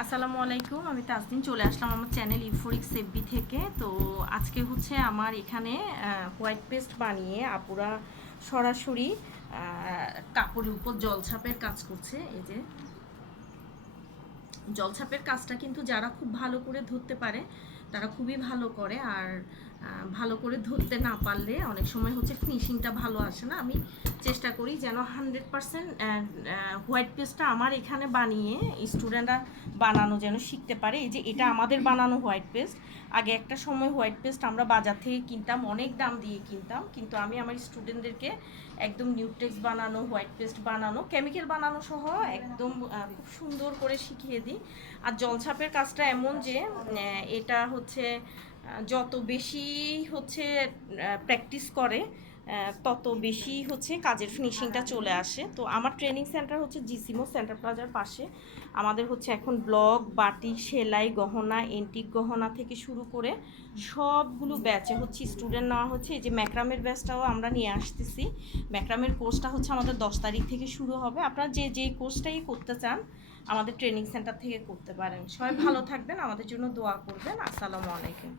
আসসালামু আলাইকুম, আমি তাজদিন চলে আসলাম আমার চ্যানেল ইফোরিক সেববি থেকে। তো আজকে হচ্ছে আমার এখানে হোয়াইট পেস্ট বানিয়ে আপুরা সরাসরি কাপড়ের উপর জলছাপের কাজ করছে। এই যে জলছাপের কাজটা কিন্তু যারা খুব ভালো করে ধরতে পারে, তারা খুবই ভালো করে। আর ভালো করে ধরতে না পারলে অনেক সময় হচ্ছে ফিনিশিংটা ভালো আসে না। আমি চেষ্টা করি যেন হান্ড্রেড পারসেন্ট হোয়াইট পেস্টটা আমার এখানে বানিয়ে স্টুডেন্টরা বানানো যেন শিখতে পারে। এই যে এটা আমাদের বানানো হোয়াইট পেস্ট আগে একটা সময় হোয়াইট পেস্ট আমরা বাজার থেকে কিনতাম, অনেক দাম দিয়ে কিনতাম। কিন্তু আমি আমার স্টুডেন্টদেরকে একদম নিউট্রেক্স বানানো হোয়াইট পেস্ট বানানো কেমিক্যাল বানানো সহ একদম খুব সুন্দর করে শিখিয়ে দিই। আর জলছাপের কাজটা এমন যে এটা হচ্ছে যত বেশি হচ্ছে প্র্যাকটিস করে তত বেশি হচ্ছে কাজের ফিনিশিংটা চলে আসে। তো আমার ট্রেনিং সেন্টার হচ্ছে জিসিমো সেন্টার প্লাজার পাশে। আমাদের হচ্ছে এখন ব্লক বাটিক সেলাই, গহনা এন্টিক গহনা থেকে শুরু করে সবগুলো ব্যাচে হচ্ছে স্টুডেন্ট নেওয়া হচ্ছে। এই যে ম্যাক্রামের ব্যাচটাও আমরা নিয়ে আসতেছি। ম্যাক্রামের কোর্সটা হচ্ছে আমাদের দশ তারিখ থেকে শুরু হবে। আপনারা যে যে কোর্সটাই করতে চান, আমাদের ট্রেনিং সেন্টার থেকে করতে পারেন। সবাই ভালো থাকবেন, আমাদের জন্য দোয়া করবেন। আসসালামু আলাইকুম।